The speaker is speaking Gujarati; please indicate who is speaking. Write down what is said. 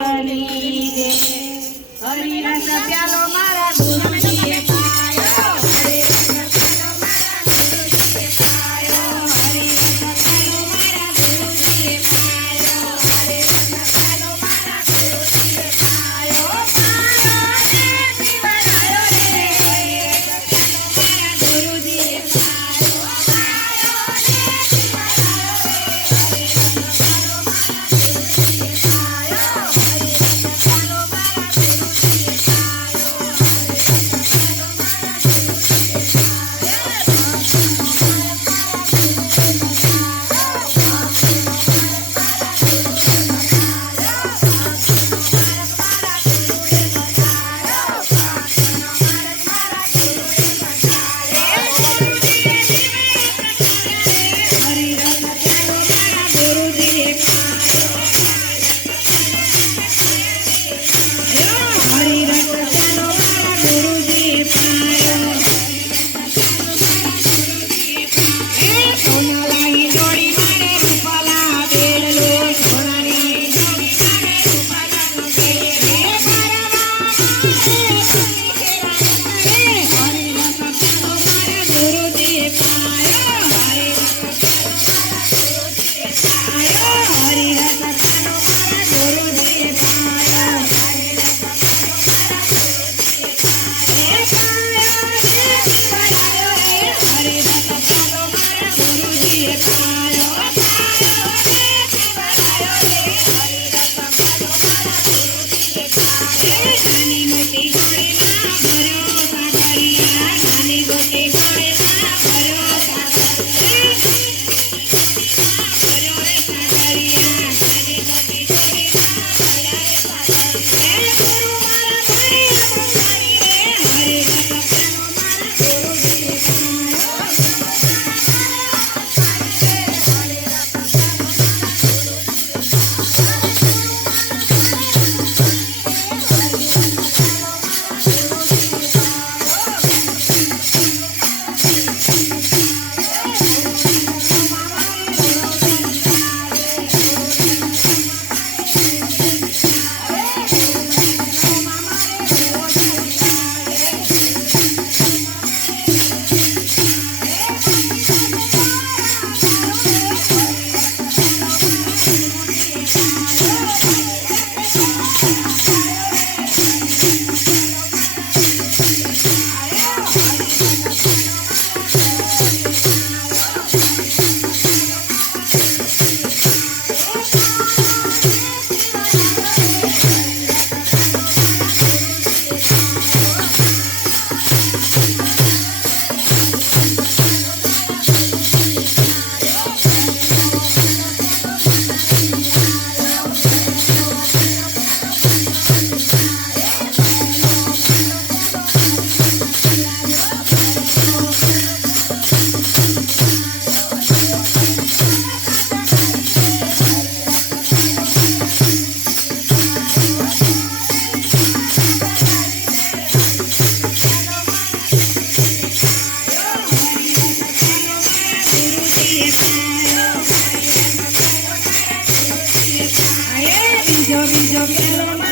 Speaker 1: લીધે હરિરસ પ્યાલો મારા Yummy, yummy, quiero.